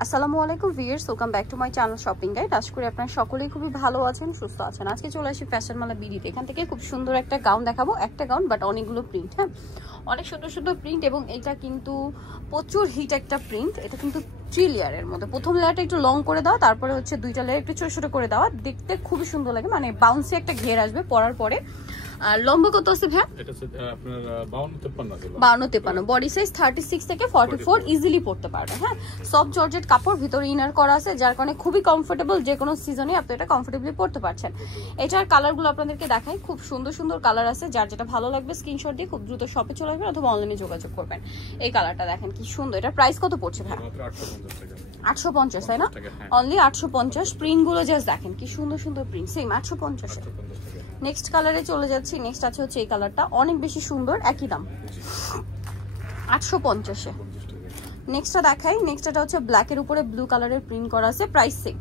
আসসালামু আলাইকুম viewers, welcome back to my channel shopping guide. আশা করি আপনারা সকলেই খুবই ভালো আছেন, সুস্থ আছেন। আজকে চলে আসি ফ্যাশন মালা বিডিতে। এখান থেকে খুব সুন্দর একটা গাউন দেখাবো, একটা গাউন বাট অনেকগুলো প্রিন্ট। হ্যাঁ, অনেক সুন্দর সুন্দর প্রিন্ট এবং এটা কিন্তু প্রচুর হিট একটা প্রিন্ট। এটা কিন্তু 3 লেয়ারের মধ্যে, প্রথম লেয়ারটা একটু লং করে দেওয়া, তারপরে হচ্ছে 2টা লেয়ার একটু ছোট ছোট করে দেওয়া। দেখতে খুবই সুন্দর লাগে, মানে বাউন্সি একটা ঘের আসবে পরার পরে। আর লম্বা কত আছে ভাই? এটা আপনার 52-53 52-53, বডি সাইজ 36 থেকে 44 ইজিলি পড়তে পারবে। হ্যাঁ, সফট জর্জেট কাপড়, ভিতরে ইনার করা আছে, যার কারণে খুবই কমফোর্টেবল। যে কোনো সিজনে আপনি এটা কমফোর্টেবলি পড়তে পারছেন। এটার কালারগুলো আপনাদেরকে দেখাই, খুব সুন্দর সুন্দর কালার আছে। যার যেটা ভালো লাগবে স্ক্রিনশট দিয়ে খুব দ্রুত শপে চলে আসবেন অথবা অনলাইনে যোগাযোগ করবেন। এই কালারটা দেখেন কি সুন্দর। এটার প্রাইস কত পড়ছে ভাই? 850, তাই না? অনলি 850। প্রিন্টগুলো জাস্ট দেখেন কি সুন্দর সুন্দর প্রিন্ট, সেম 850। নেক্সট কালারে চলে যাচ্ছি। নেক্সট আছে হচ্ছে এই কালারটা, অনেক বেশি সুন্দর, একই দাম 850-এ। নেক্সটটা দেখাই। নেক্সটটা হচ্ছে ব্ল্যাকের উপরে ব্লু কালারের প্রিন্ট করা আছে, প্রাইস সেম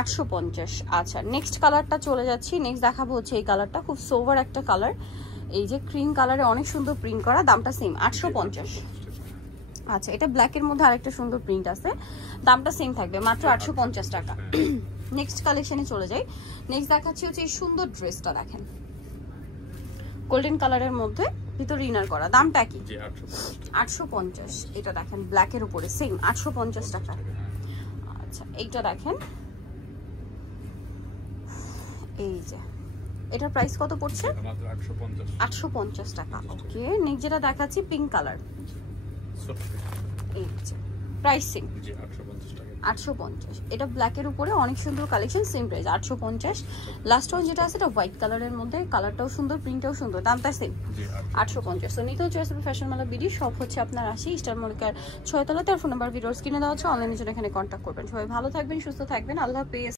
850। আচ্ছা, নেক্সট কালারটা চলে যাচ্ছি। নেক্সট দেখাবো হচ্ছে এই কালারটা, খুব সোভার একটা কালার, এই যে ক্রিম কালারে অনেক সুন্দর প্রিন্ট করা, দামটা সেম 850। আচ্ছা, এটা ব্ল্যাকের মধ্যে আরেকটা সুন্দর প্রিন্ট আছে, দামটা সেম থাকবে মাত্র 850 টাকা। নেক্সট কালেকশনে চলে যাই। নেক্সট দেখাচ্ছি হচ্ছে এই সুন্দর ড্রেসটা দেখেন, গোল্ডেন কালারের মধ্যে ভিতরে ইনার করা, দামটা কি? 850। এটা দেখেন ব্ল্যাকের উপরে সেম 850 টাকা। আচ্ছা, এইটা দেখেন, এই যে এটার প্রাইস কত পড়ছে? 850 টাকা। ওকে, নেক্সট যেটা দেখাচ্ছি পিঙ্ক কালার, এই যে প্রাইস সেম 850। এটা ব্ল্যাকের উপরে অনেক সুন্দর collection, same price 850। Last one যেটা আছে এটা হোয়াইট কালারের মধ্যে, কালারটাও সুন্দর, প্রিন্টটাও সুন্দর, দামটা সেম 850। তো নিতেও চয়েছে ফ্যাশন মালা বিডি, সব হচ্ছে আপনার 80 স্টার মল্লিকার 6 তলাতে। আর ফোন নাম্বার ভিডিওর স্ক্রিনে দেওয়া হচ্ছে, অনলাইনে জন্য এখানে কন্ট্যাক্ট করবেন। সবাই ভালো থাকবেন, সুস্থ থাকবেন, আল্লাহ হাফেজ।